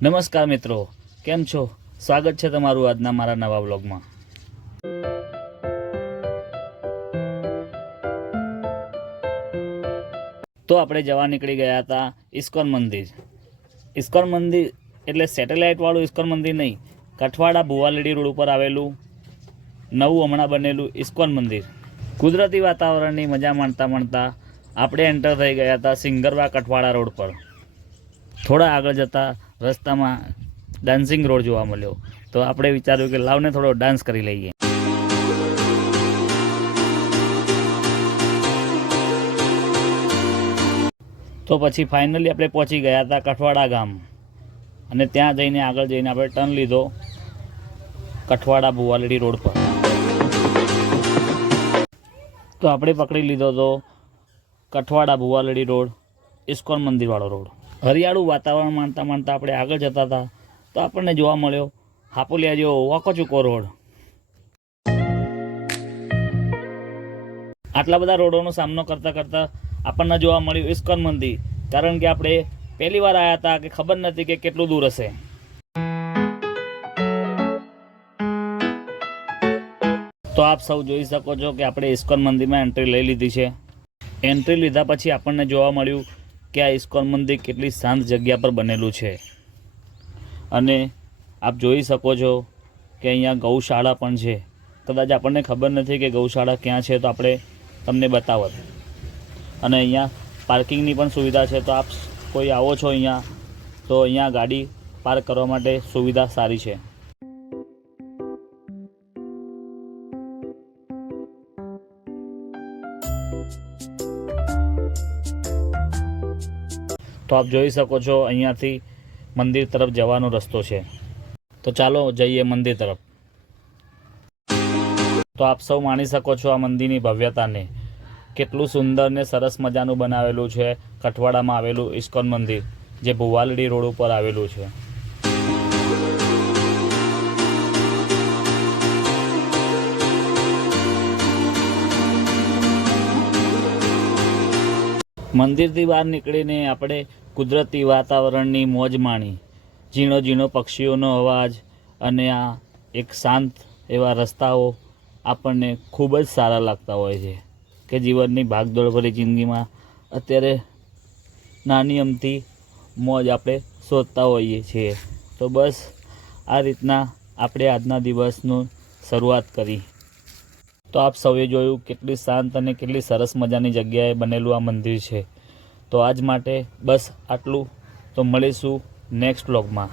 નમસ્કાર મિત્રો, કેમ છો? સ્વાગત છે તમારું આજના મારા નવા વ્લોગમાં. તો આપણે જવા નીકળી ગયા હતા ઇસ્કોન મંદિર. ઇસ્કોન મંદિર એટલે સેટેલાઇટ વાળું ઇસ્કોન મંદિર નહીં, કઠવાડા ભુવાલડી રોડ ઉપર આવેલું નવું હમણાં બનેલું ઇસ્કોન મંદિર. કુદરતી વાતાવરણની મજા માણતા માણતા આપણે એન્ટર થઈ ગયા હતા સિંગરવા કઠવાડા રોડ પર. થોડા આગળ જતા રસ્તામાં ડાન્સિંગ રોડ જોવા મળ્યો, તો આપણે વિચાર્યું કે લાવને થોડો ડાન્સ કરી લઈએ. તો પછી ફાઇનલી આપણે પહોંચી ગયા હતા કઠવાડા ગામ, અને ત્યાં જઈને આગળ જઈને આપણે ટર્ન લીધો કઠવાડા ભુવાલડી રોડ પર. તો આપણે પકડી લીધો તો Kathwada Bhuvaldi road, ISKCON મંદિરવાળો road. હરિયાળું વાતાવરણ માણતા માણતા આપણે આગળ જતા હતા તો આપણને જોવા મળ્યો હાપોલિયા જેવો વાંકોચૂકો રોડ. આટલા બધા રોડોનો સામનો કરતાં કરતાં આપણને જોવા મળ્યું ઇસ્કોન મંદિર, કારણ કે આપણે પહેલી વાર આવ્યા હતા કે ખબર નથી કે કેટલું દૂર હશે. તો આપ સૌ જોઈ શકો છો કે આપણે ઇસ્કોન મંદિરમાં એન્ટ્રી લઈ લીધી છે. એન્ટ્રી લીધા પછી આપણને જોવા મળ્યું કે આ ઇસ્કોન મંદિર કેટલી શાંત જગ્યા પર બનેલું છે, અને આપ જોઈ શકો છો કે અહીંયા ગૌશાળા પણ છે. કદાચ આપણને ખબર નથી કે ગૌશાળા ક્યાં છે, તો આપણે તમને બતાવત. અને અહીંયા પાર્કિંગની પણ સુવિધા છે, તો આપ કોઈ આવો છો અહીંયા તો અહીંયા ગાડી પાર્ક કરવા માટે સુવિધા સારી છે. તો આપ જોઈ શકો છો અહીંયાથી મંદિર તરફ જવાનો રસ્તો છે. તો ચાલો જઈએ મંદિર તરફ. તો આપ સૌ માણી શકો છો આ મંદિરની ભવ્યતાને. કેટલું સુંદર ને સરસ મજાનું બનાવેલું છે કઠવાડામાં આવેલું ઇસ્કોન મંદિર, જે ભુવાલડી રોડ ઉપર આવેલું છે. મંદિરથી બહાર નીકળીને આપણે કુદરતી વાતાવરણની મોજ માણી. ઝીણો ઝીણો પક્ષીઓનો અવાજ અને આ એક શાંત એવા રસ્તાઓ આપણને ખૂબ જ સારા લાગતા હોય છે કે જીવનની ભાગદોડભરી જિંદગીમાં અત્યારે નાની અમથી મોજ આપણે શોધતા હોઈએ છીએ. તો બસ આ રીતના આપણે આજના દિવસનું શરૂઆત કરી. તો આપ સૌએ જોયું કેટલી શાંત અને કેટલી સરસ મજાની જગ્યાએ બનેલું આ મંદિર છે. તો આજ માટે બસ આટલું. તો મળીશું નેક્સ્ટ વ્લોગમાં.